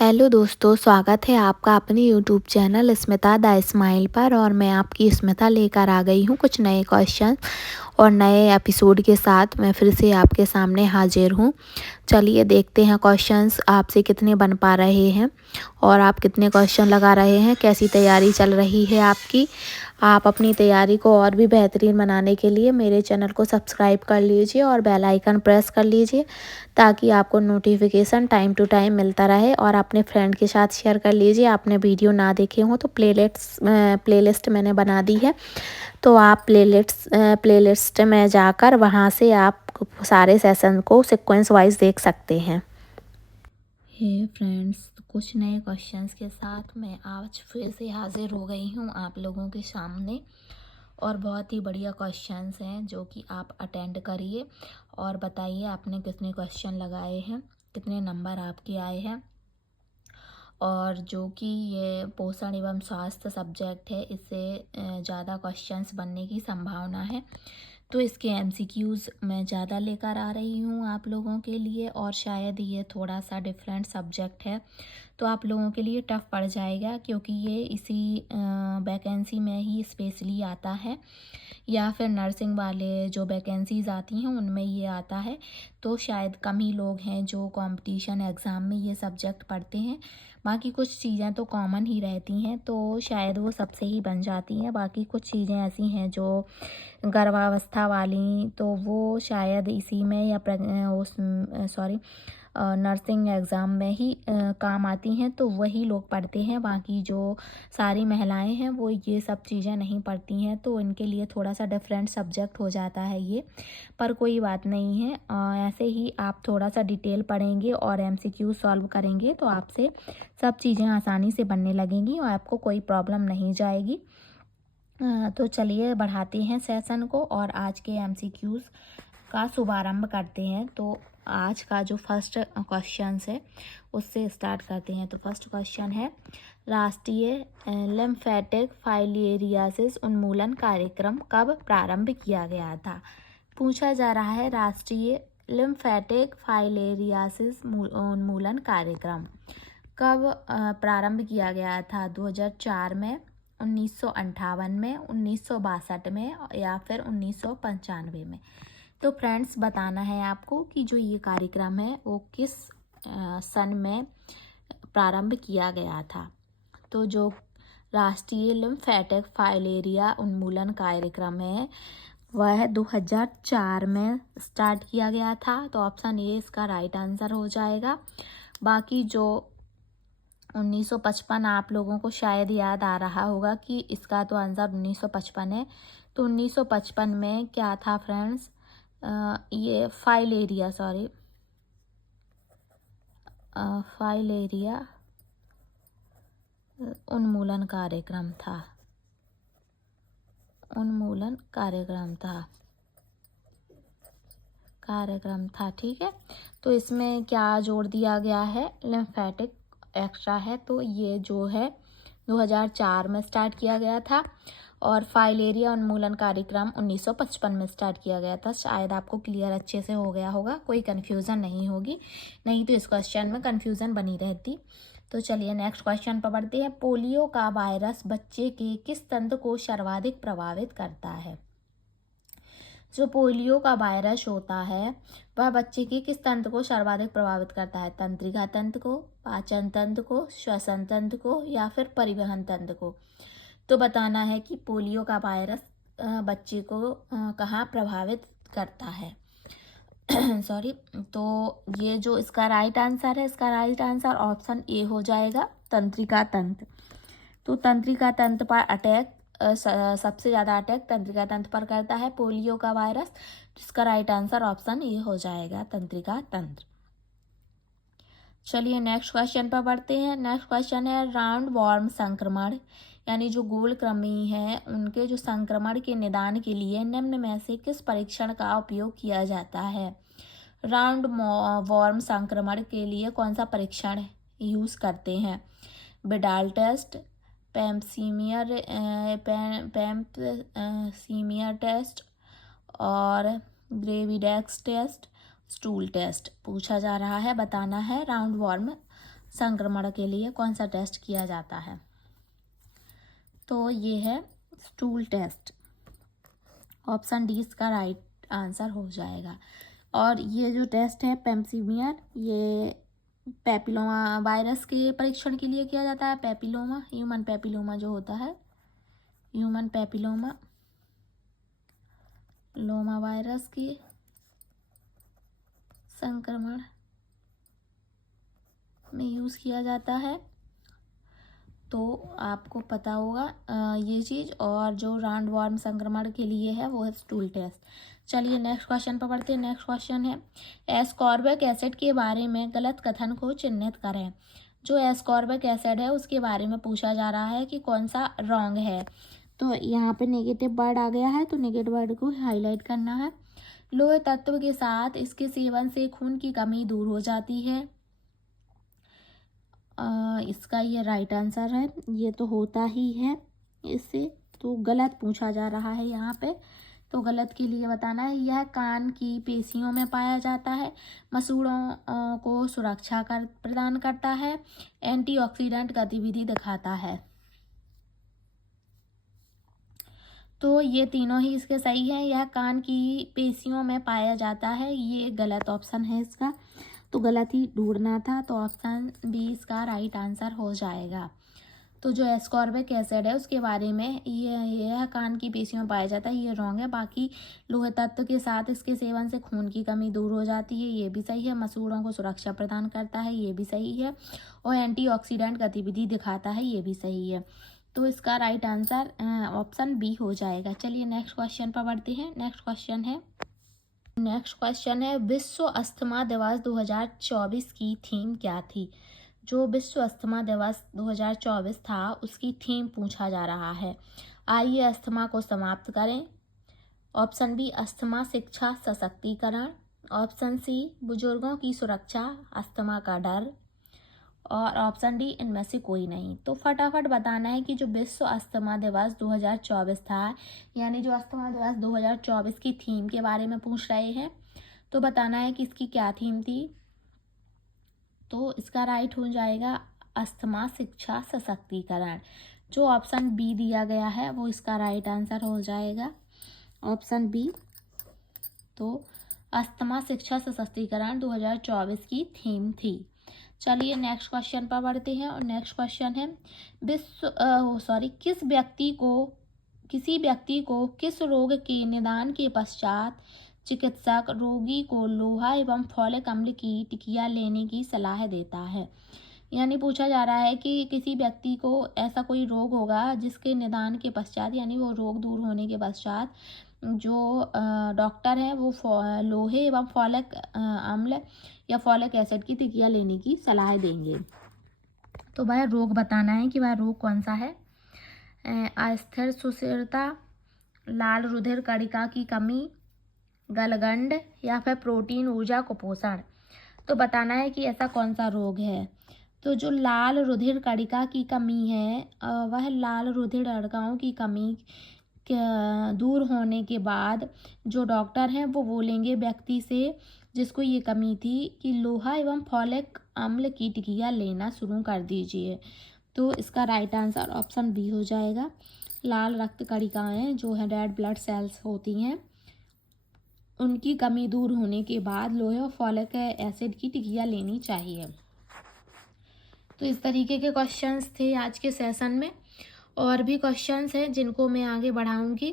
Hello दोस्तों, स्वागत है आपका अपने YouTube channel Smita the smile पर। और मैं आपकी स्मिता लेकर आ गई हूँ कुछ नए क्वेश्चन और नए एपिसोड के साथ। मैं फिर से आपके सामने हाजिर हूँ। चलिए देखते हैं क्वेश्चंस आपसे कितने बन पा रहे हैं और आप कितने क्वेश्चन लगा रहे हैं, कैसी तैयारी चल रही है आपकी। आप अपनी तैयारी को और भी बेहतरीन बनाने के लिए मेरे चैनल को सब्सक्राइब कर लीजिए और बेल आइकन प्रेस कर लीजिए, ताकि आपको नोटिफिकेशन टाइम टू टाइम मिलता रहे। और अपने फ्रेंड के साथ शेयर कर लीजिए। आपने वीडियो ना देखे हो तो प्लेलिस्ट मैंने बना दी है, तो आप प्लेलिस्ट में जाकर वहाँ से आप सारे सेशन को सीक्वेंस वाइज देख सकते हैं। हे फ्रेंड्स, कुछ नए क्वेश्चंस के साथ मैं आज फिर से हाजिर हो गई हूँ आप लोगों के सामने। और बहुत ही बढ़िया क्वेश्चंस हैं जो कि आप अटेंड करिए और बताइए आपने कितने क्वेश्चन लगाए हैं, कितने नंबर आपके आए हैं। और जो कि ये पोषण एवं स्वास्थ्य सब्जेक्ट है, इससे ज़्यादा क्वेश्चंस बनने की संभावना है। तो इसके एमसीक्यूज़ मैं ज़्यादा लेकर आ रही हूँ आप लोगों के लिए। और शायद ये थोड़ा सा डिफरेंट सब्जेक्ट है तो आप लोगों के लिए टफ़ पड़ जाएगा, क्योंकि ये इसी वैकेंसी में ही स्पेशली आता है, या फिर नर्सिंग वाले जो वैकेंसीज़ आती हैं उनमें ये आता है। तो शायद कम ही लोग हैं जो कंपटीशन एग्ज़ाम में ये सब्जेक्ट पढ़ते हैं। बाकी कुछ चीज़ें तो कॉमन ही रहती हैं, तो शायद वो सबसे ही बन जाती हैं। बाकी कुछ चीज़ें ऐसी हैं जो गर्भावस्था वाली, तो वो शायद इसी में या नर्सिंग एग्ज़ाम में ही काम आती हैं, तो वही लोग पढ़ते हैं। बाकी जो सारी महिलाएं हैं वो ये सब चीज़ें नहीं पढ़ती हैं, तो इनके लिए थोड़ा सा डिफरेंट सब्जेक्ट हो जाता है ये। पर कोई बात नहीं है, ऐसे ही आप थोड़ा सा डिटेल पढ़ेंगे और एमसीक्यू सॉल्व करेंगे तो आपसे सब चीज़ें आसानी से बनने लगेंगी और आपको कोई प्रॉब्लम नहीं जाएगी। तो चलिए बढ़ाते हैं सेशन को और आज के एमसीक्यूज़ का शुभारंभ करते हैं। तो आज का जो फर्स्ट क्वेश्चन है उससे स्टार्ट करते हैं। तो फर्स्ट क्वेश्चन है, राष्ट्रीय लिम्फेटिक फाइलेरियासिस उन्मूलन कार्यक्रम कब प्रारंभ किया गया था। पूछा जा रहा है राष्ट्रीय लिम्फेटिक फाइलेरियासिस उन्मूलन कार्यक्रम कब प्रारंभ किया गया था। 2004 में, 1958 में, 1962 में या फिर 1995 में। तो फ्रेंड्स बताना है आपको कि जो ये कार्यक्रम है वो किस सन में प्रारंभ किया गया था। तो जो राष्ट्रीय लिम्फेटिक फाइलेरिया उन्मूलन कार्यक्रम है वह 2004 में स्टार्ट किया गया था। तो ऑप्शन ए इसका राइट आंसर हो जाएगा। बाकी जो 1955 आप लोगों को शायद याद आ रहा होगा कि इसका तो आंसर 1955 है। तो 1955 में क्या था फ्रेंड्स, ये फाइलेरिया उन्मूलन कार्यक्रम था। ठीक है, तो इसमें क्या जोड़ दिया गया है, लिम्फेटिक एक्स्ट्रा है। तो ये जो है 2004 में स्टार्ट किया गया था और फाइलेरिया उन्मूलन कार्यक्रम 1955 में स्टार्ट किया गया था। शायद आपको क्लियर अच्छे से हो गया होगा, कोई कन्फ्यूज़न नहीं होगी, नहीं तो इस क्वेश्चन में कन्फ्यूज़न बनी रहती। तो चलिए नेक्स्ट क्वेश्चन पर बढ़ते हैं। पोलियो का वायरस बच्चे के किस तंत्र को सर्वाधिक प्रभावित करता है। जो पोलियो का वायरस होता है वह बच्चे के किस तंत्र को सर्वाधिक प्रभावित करता है। तंत्रिका तंत्र को, पाचन तंत्र को, श्वसन तंत्र को या फिर परिवहन तंत्र को। तो बताना है कि पोलियो का वायरस बच्चे को कहाँ प्रभावित करता है। सॉरी, तो ये जो इसका राइट आंसर है, इसका राइट आंसर ऑप्शन ए हो जाएगा, तंत्रिका तंत्र। तो तंत्रिका तंत्र पर अटैक सबसे ज़्यादा अटैक तंत्रिका तंत्र पर करता है पोलियो का वायरस। जिसका राइट आंसर ऑप्शन ए हो जाएगा, तंत्रिका तंत्र। चलिए नेक्स्ट क्वेश्चन पर बढ़ते हैं। नेक्स्ट क्वेश्चन है, राउंड वॉर्म संक्रमण यानी जो गोल कृमि है उनके जो संक्रमण के निदान के लिए निम्न में से किस परीक्षण का उपयोग किया जाता है। राउंड वॉर्म संक्रमण के लिए कौन सा परीक्षण यूज़ करते हैं। बिडाल टेस्ट, पेम्पसीमियर टेस्ट और ग्रेविडेक्स टेस्ट, स्टूल टेस्ट। पूछा जा रहा है, बताना है राउंड वॉर्म संक्रमण के लिए कौन सा टेस्ट किया जाता है? तो ये है स्टूल टेस्ट। ऑप्शन डी इसका राइट आंसर हो जाएगा। और ये जो टेस्ट है पेम्सिमियर, ये पैपिलोमा वायरस के परीक्षण के लिए किया जाता है। पैपिलोमा, ह्यूमन पैपिलोमा जो होता है, ह्यूमन पैपिलोमा वायरस के संक्रमण में यूज़ किया जाता है। तो आपको पता होगा ये चीज़। और जो राउंड वॉर्म संक्रमण के लिए है वो है स्टूल टेस्ट। चलिए नेक्स्ट क्वेश्चन पर बढ़ते हैं। नेक्स्ट क्वेश्चन है एस्कॉर्बिक एसिड के बारे में गलत कथन को चिन्हित करें। जो एस्कॉर्बिक एसिड है उसके बारे में पूछा जा रहा है कि कौन सा रॉन्ग है। तो यहाँ पे नेगेटिव वर्ड आ गया है, तो नेगेटिव वर्ड को हाईलाइट करना है। लोह तत्व के साथ इसके सेवन से खून की कमी दूर हो जाती है। इसका ये राइट आंसर है। ये तो होता ही है इससे, तो गलत पूछा जा रहा है यहाँ पे। तो गलत के लिए बताना है। यह कान की पेशियों में पाया जाता है। मसूड़ों को सुरक्षा प्रदान करता है। एंटीऑक्सीडेंट गतिविधि दिखाता है। तो ये तीनों ही इसके सही हैं। यह कान की पेशियों में पाया जाता है, ये गलत ऑप्शन है इसका। तो गलत ही ढूंढना था, तो ऑप्शन बी इसका राइट आंसर हो जाएगा। तो जो एस्कॉर्बिक एसिड है उसके बारे में यह कान की पेशियों में पाया जाता है, ये रॉन्ग है। बाकी लोह तत्व के साथ इसके सेवन से खून की कमी दूर हो जाती है, ये भी सही है। मसूड़ों को सुरक्षा प्रदान करता है, ये भी सही है। और एंटीऑक्सीडेंट गतिविधि दिखाता है, ये भी सही है। तो इसका राइट आंसर ऑप्शन बी हो जाएगा। चलिए नेक्स्ट क्वेश्चन पर बढ़ते हैं। नेक्स्ट क्वेश्चन है विश्व अस्थमा दिवस 2024 की थीम क्या थी? जो विश्व अस्थमा दिवस 2024 था उसकी थीम पूछा जा रहा है। आइए अस्थमा को समाप्त करें। ऑप्शन बी अस्थमा शिक्षा सशक्तिकरण। ऑप्शन सी बुजुर्गों की सुरक्षा, अस्थमा का डर। और ऑप्शन डी इनमें से कोई नहीं। तो फटाफट बताना है कि जो विश्व अस्थमा दिवस 2024 था, यानी जो अस्थमा दिवस 2024 की थीम के बारे में पूछ रहे हैं, तो बताना है कि इसकी क्या थीम थी। तो इसका राइट हो जाएगा अस्थमा शिक्षा सशक्तिकरण। जो ऑप्शन बी दिया गया है वो इसका राइट आंसर हो जाएगा, ऑप्शन बी। तो अस्थमा शिक्षा सशक्तिकरण 2024 की थीम थी। चलिए नेक्स्ट क्वेश्चन पर बढ़ते हैं। और नेक्स्ट क्वेश्चन है किसी व्यक्ति को किस रोग के निदान के पश्चात चिकित्सक रोगी को लोहा एवं फॉलिक अम्ल की टिकिया लेने की सलाह देता है। यानी पूछा जा रहा है कि किसी व्यक्ति को ऐसा कोई रोग होगा जिसके निदान के पश्चात, यानी वो रोग दूर होने के पश्चात जो डॉक्टर है वो लोहे एवं फॉलिक अम्ल या फॉलिक एसिड की टिकिया लेने की सलाह देंगे। तो वह रोग बताना है कि वह रोग कौन सा है। अस्थिर सुषिरता, लाल रुधिर कणिका की कमी, गलगंड या फिर प्रोटीन ऊर्जा कुपोषण। तो बताना है कि ऐसा कौन सा रोग है। तो जो लाल रुधिर कणिका की कमी है, वह लाल रुधिर कणिकाओं की कमी दूर होने के बाद जो डॉक्टर हैं वो बोलेंगे व्यक्ति से जिसको ये कमी थी कि लोहा एवं फॉलिक अम्ल की टिकिया लेना शुरू कर दीजिए। तो इसका राइट आंसर ऑप्शन बी हो जाएगा। लाल रक्त कणिकाएं जो है रेड ब्लड सेल्स होती हैं, उनकी कमी दूर होने के बाद लोहे और फॉलिक एसिड की टिकिया लेनी चाहिए। तो इस तरीके के क्वेश्चंस थे आज के सेशन में। और भी क्वेश्चंस हैं जिनको मैं आगे बढ़ाऊंगी,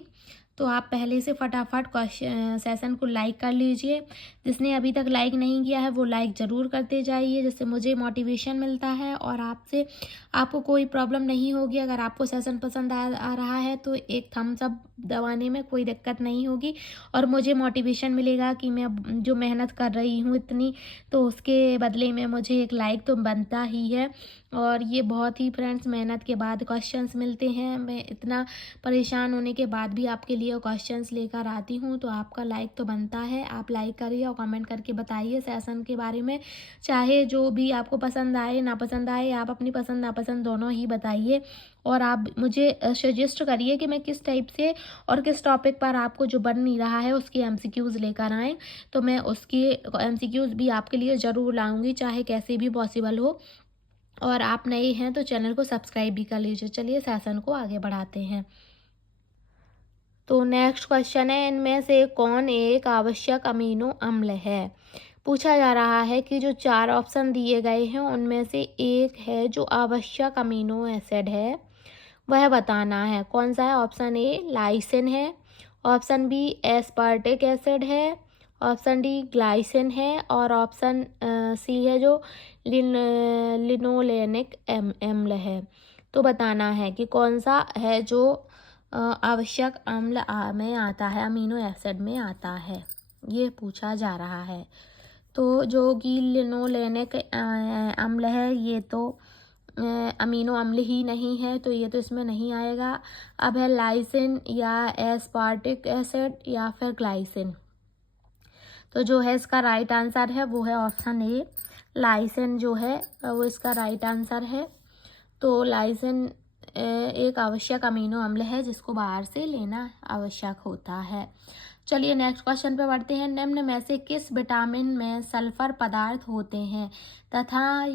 तो आप पहले से फटाफट सेशन को लाइक कर लीजिए। जिसने अभी तक लाइक नहीं किया है वो लाइक ज़रूर करते जाइए, जिससे मुझे मोटिवेशन मिलता है और आपको कोई प्रॉब्लम नहीं होगी। अगर आपको सेशन पसंद आ रहा है तो एक थम्स अप दबाने में कोई दिक्कत नहीं होगी और मुझे मोटिवेशन मिलेगा कि मैं जो मेहनत कर रही हूँ इतनी, तो उसके बदले में मुझे एक लाइक तो बनता ही है। और ये बहुत ही फ्रेंड्स मेहनत के बाद क्वेश्चंस मिलते हैं। मैं इतना परेशान होने के बाद भी आपके लिए क्वेश्चंस लेकर आती हूँ, तो आपका लाइक तो बनता है। आप लाइक करिए और कमेंट करके बताइए सेशन के बारे में, चाहे जो भी आपको पसंद आए ना पसंद आए, आप अपनी पसंद नापसंद दोनों ही बताइए। और आप मुझे सजेस्ट करिए कि मैं किस टाइप से और किस टॉपिक पर आपको जो बन नहीं रहा है उसके MCQs लेकर आएँ, तो मैं उसके MCQs भी आपके लिए ज़रूर लाऊंगी, चाहे कैसे भी पॉसिबल हो। और आप नए हैं तो चैनल को सब्सक्राइब भी कर लीजिए। चलिए सेशन को आगे बढ़ाते हैं। तो नेक्स्ट क्वेश्चन है, इनमें से कौन एक आवश्यक अमीनो अम्ल है। पूछा जा रहा है कि जो 4 ऑप्शन दिए गए हैं उनमें से एक है जो आवश्यक अमीनो एसिड है, वह बताना है। कौन सा है? ऑप्शन ए लाइसिन है, ऑप्शन बी एस्पार्टिक एसिड है, ऑप्शन डी ग्लाइसिन है और ऑप्शन सी है जो लिनोलेनिक अम्ल है। तो बताना है कि कौन सा है जो आवश्यक अम्ल में आता है, अमीनो एसिड में आता है, ये पूछा जा रहा है। तो जो कि लिनोलेनिक अम्ल है ये तो अमीनो अम्ल ही नहीं है, तो ये तो इसमें नहीं आएगा। अब है लाइसिन या एस्पार्टिक एसिड या फिर ग्लाइसिन। तो जो है इसका राइट आंसर है वो है ऑप्शन ए लाइसिन, जो है वो इसका राइट आंसर है। तो लाइसिन एक आवश्यक अमीनो अम्ल है जिसको बाहर से लेना आवश्यक होता है। चलिए नेक्स्ट क्वेश्चन पे बढ़ते हैं। निम्न में से किस विटामिन में सल्फर पदार्थ होते हैं तथा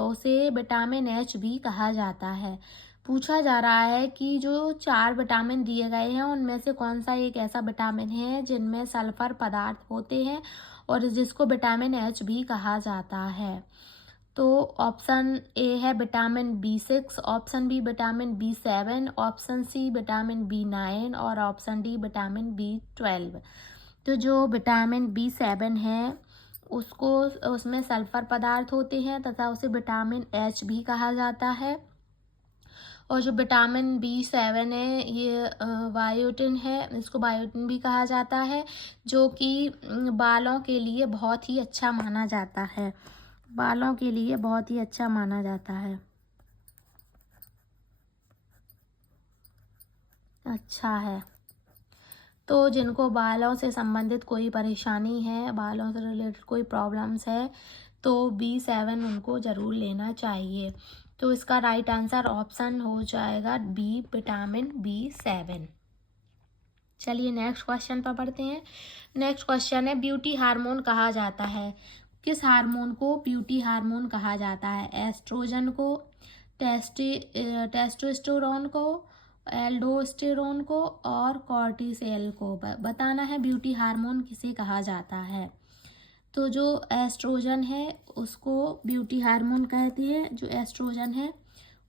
उसे विटामिन एच भी कहा जाता है। पूछा जा रहा है कि जो 4 विटामिन दिए गए हैं उनमें से कौन सा एक ऐसा विटामिन है जिनमें सल्फर पदार्थ होते हैं और जिसको विटामिन एच भी कहा जाता है। तो ऑप्शन ए है vitamin B6, option B vitamin B7, option C vitamin B9 और ऑप्शन डी विटामिन B12। तो जो विटामिन B7 है उसको उसमें सल्फर पदार्थ होते हैं तथा उसे विटामिन एच भी कहा जाता है। और जो विटामिन B7 है ये बायोटिन है, इसको बायोटिन भी कहा जाता है, जो कि बालों के लिए बहुत ही अच्छा माना जाता है, बालों के लिए बहुत ही अच्छा माना जाता है। अच्छा है। तो जिनको बालों से संबंधित कोई परेशानी है, बालों से रिलेटेड कोई प्रॉब्लम्स है, तो B7 उनको ज़रूर लेना चाहिए। तो इसका राइट आंसर ऑप्शन हो जाएगा बी विटामिन B7। चलिए नेक्स्ट क्वेश्चन पर पढ़ते हैं। नेक्स्ट क्वेश्चन है, ब्यूटी हार्मोन कहा जाता है, किस हार्मोन को ब्यूटी हार्मोन कहा जाता है। एस्ट्रोजन को, टेस्टोस्टेरोन को, एल्डोस्टेरोन को और कॉर्टिसोल को। बताना है ब्यूटी हार्मोन किसे कहा जाता है। तो जो एस्ट्रोजन है उसको ब्यूटी हार्मोन कहते हैं, जो एस्ट्रोजन है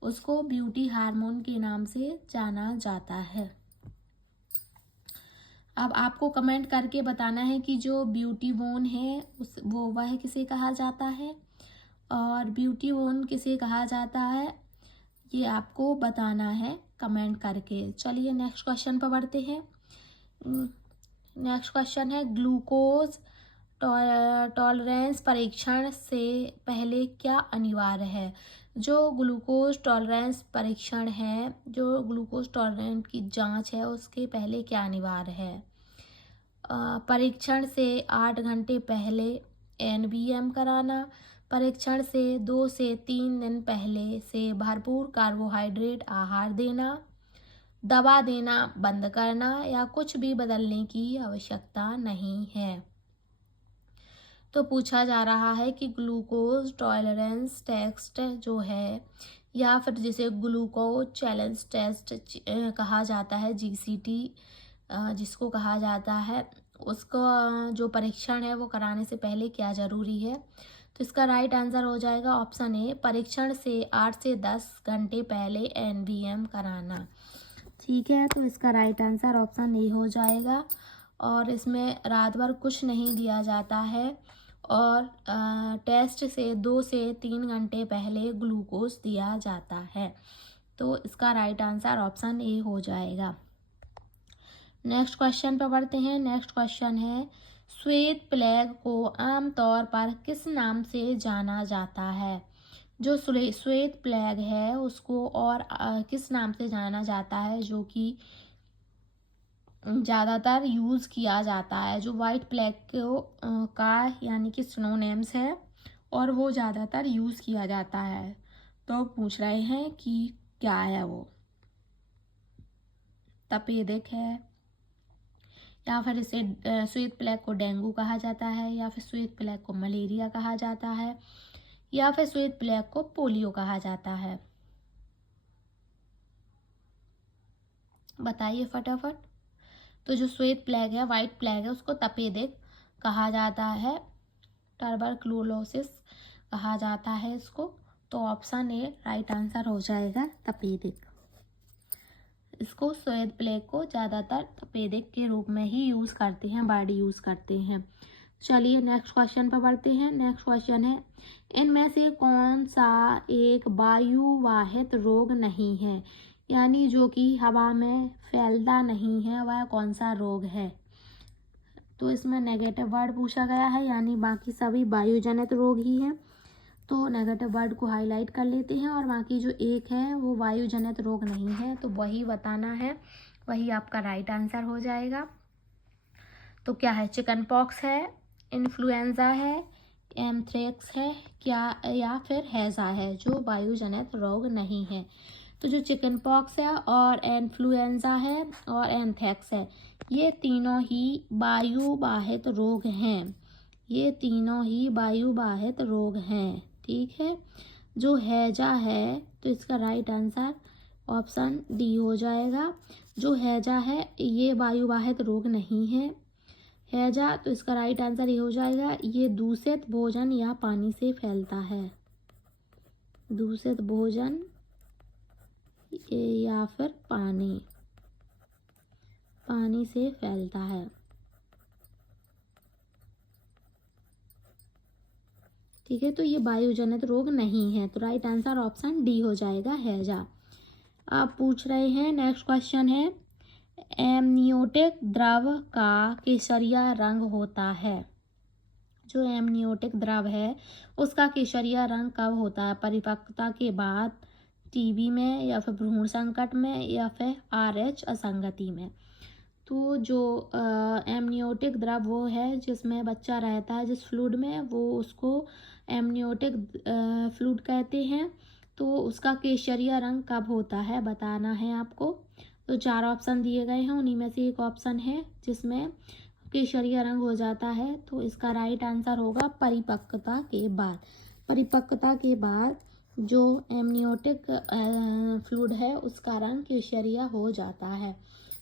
उसको ब्यूटी हार्मोन के नाम से जाना जाता है। अब आपको कमेंट करके बताना है कि जो ब्यूटी बोन है वो वह किसे कहा जाता है और ब्यूटी बोन किसे कहा जाता है, ये आपको बताना है कमेंट करके। चलिए नेक्स्ट क्वेश्चन पर बढ़ते हैं। नेक्स्ट क्वेश्चन है, ग्लूकोज टॉलरेंस परीक्षण से पहले क्या अनिवार्य है। जो ग्लूकोज टॉलरेंस परीक्षण है, जो ग्लूकोज टॉलरेंस की जांच है उसके पहले क्या अनिवार्य है। परीक्षण से 8 घंटे पहले NBM कराना, परीक्षण से 2 से 3 दिन पहले से भरपूर कार्बोहाइड्रेट आहार देना, दवा देना बंद करना या कुछ भी बदलने की आवश्यकता नहीं है। तो पूछा जा रहा है कि ग्लूकोज टॉलरेंस टेस्ट जो है या फिर जिसे ग्लूकोज चैलेंज टेस्ट कहा जाता है, GCT जिसको कहा जाता है, उसका जो परीक्षण है वो कराने से पहले क्या ज़रूरी है। तो इसका राइट आंसर हो जाएगा ऑप्शन ए परीक्षण से 8 से 10 घंटे पहले NBM कराना। ठीक है, तो इसका राइट आंसर ऑप्शन ए हो जाएगा। और इसमें रात भर कुछ नहीं दिया जाता है और टेस्ट से 2 से 3 घंटे पहले ग्लूकोज दिया जाता है। तो इसका राइट आंसर ऑप्शन ए हो जाएगा। नेक्स्ट क्वेश्चन पर बढ़ते हैं। नेक्स्ट क्वेश्चन है, श्वेत प्लेग को आमतौर पर किस नाम से जाना जाता है। जो श्वेत प्लेग है उसको और किस नाम से जाना जाता है, जो कि ज़्यादातर यूज़ किया जाता है, जो वाइट प्लेग को का यानी कि सिनोनिम्स है और वो ज़्यादातर यूज़ किया जाता है। तो पूछ रहे हैं कि क्या है वो। तपेदिक है या फिर इसे श्वेत प्लेग को डेंगू कहा जाता है या फिर श्वेत प्लेग को मलेरिया कहा जाता है या फिर श्वेत प्लेग को पोलियो कहा जाता है? बताइए फटाफट। तो जो श्वेत प्लेग है, वाइट प्लेग है, उसको तपेदिक कहा जाता है, टर्बरक्लोसिस कहा जाता है इसको। तो ऑप्शन ए राइट आंसर हो जाएगा, तपेदिक। इसको श्वेत प्लेग को ज़्यादातर तपेदिक के रूप में ही यूज़ करते हैं, बॉडी यूज़ करते हैं। चलिए नेक्स्ट क्वेश्चन पर बढ़ते हैं। नेक्स्ट क्वेश्चन है, इनमें से कौन सा एक वायुवाहित रोग नहीं है, यानी जो कि हवा में फैलता नहीं है, वह कौन सा रोग है? तो इसमें नेगेटिव वर्ड पूछा गया है, यानी बाकी सभी वायुजनित रोग ही हैं। तो नेगेटिव वर्ड को हाईलाइट कर लेते हैं, और बाकी जो एक है वो वायुजनित रोग नहीं है, तो वही बताना है, वही आपका राइट आंसर हो जाएगा। तो क्या है? चिकन पॉक्स है, इन्फ्लुएंजा है, एंथ्रेक्स है क्या, या फिर हैजा है, जो वायुजनित रोग नहीं है। तो जो चिकन पॉक्स है और इन्फ्लुएंजा है और एंथ्रेक्स है, ये तीनों ही वायुवाहित रोग हैं, ये तीनों ही वायुवाहित रोग हैं, ठीक है। जो हैजा है, तो इसका राइट आंसर ऑप्शन डी हो जाएगा। जो हैजा है ये वायुवाहित रोग नहीं है, हैजा, तो इसका राइट आंसर ये हो जाएगा, ये दूषित भोजन या पानी से फैलता है, दूषित भोजन या फिर पानी से फैलता है, ठीक है। तो ये वायुजनित रोग नहीं है, तो राइट आंसर ऑप्शन डी हो जाएगा, हैजा। आप पूछ रहे हैं, नेक्स्ट क्वेश्चन है, एमनियोटिक द्रव का केसरिया रंग होता है। जो एमनियोटिक द्रव है उसका केसरिया रंग कब होता है? परिपक्वता के बाद, टीबी में, या फिर भ्रूण संकट में, या फिर RH असंगति में। तो जो एमनियोटिक द्रव वो है जिसमें बच्चा रहता है, जिस फ्लूइड में, वो उसको एमनियोटिक फ्लूइड कहते हैं। तो उसका केसरिया रंग कब होता है बताना है आपको। तो 4 ऑप्शन दिए गए हैं, उन्हीं में से एक ऑप्शन है जिसमें केसरिया रंग हो जाता है। तो इसका राइट आंसर होगा परिपक्वता के बाद। परिपक्वता के बाद जो एमनियोटिक फ्लूइड है उसका रंग केसरिया हो जाता है।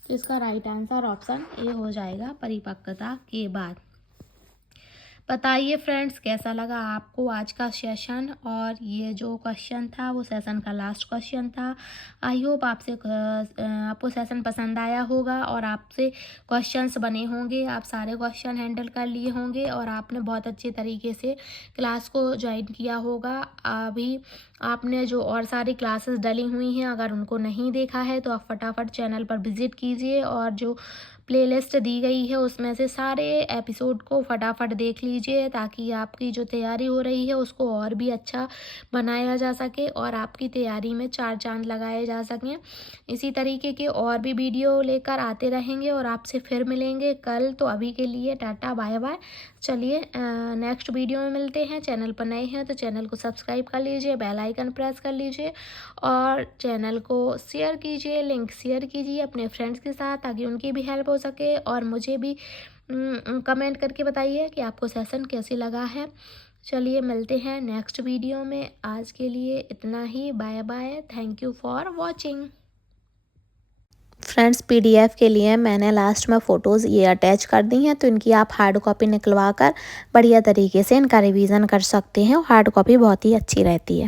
तो इसका राइट आंसर ऑप्शन ए हो जाएगा, परिपक्वता के बाद। बताइए फ्रेंड्स, कैसा लगा आपको आज का सेशन, और ये जो क्वेश्चन था वो सेशन का लास्ट क्वेश्चन था। आई होप आपको सेशन पसंद आया होगा और आपसे क्वेश्चंस बने होंगे, आप सारे क्वेश्चन हैंडल कर लिए होंगे और आपने बहुत अच्छे तरीके से क्लास को ज्वाइन किया होगा। अभी आपने जो और सारी क्लासेस डली हुई हैं, अगर उनको नहीं देखा है तो आप फटाफट चैनल पर विजिट कीजिए, और जो प्लेलिस्ट दी गई है उसमें से सारे एपिसोड को फटाफट देख लीजिए, ताकि आपकी जो तैयारी हो रही है उसको और भी अच्छा बनाया जा सके और आपकी तैयारी में 4 चांद लगाए जा सकें। इसी तरीके के और भी वीडियो लेकर आते रहेंगे और आपसे फिर मिलेंगे कल। तो अभी के लिए टाटा बाय बाय। चलिए नेक्स्ट वीडियो में मिलते हैं। चैनल पर नए हैं तो चैनल को सब्सक्राइब कर लीजिए, बेल आइकन प्रेस कर लीजिए और चैनल को शेयर कीजिए, लिंक शेयर कीजिए अपने फ्रेंड्स के साथ, ताकि उनकी भी हेल्प हो सके। और मुझे भी कमेंट करके बताइए कि आपको सेशन कैसे लगा है। चलिए मिलते हैं नेक्स्ट वीडियो में। आज के लिए इतना ही। Bye bye. Thank you for watching. Friends, PDF के लिए मैंने लास्ट में फ़ोटोज़ ये अटैच कर दी हैं, तो इनकी आप हार्ड कॉपी निकलवा कर बढ़िया तरीके से इनका रिवीजन कर सकते हैं। हार्ड कॉपी बहुत ही अच्छी रहती है।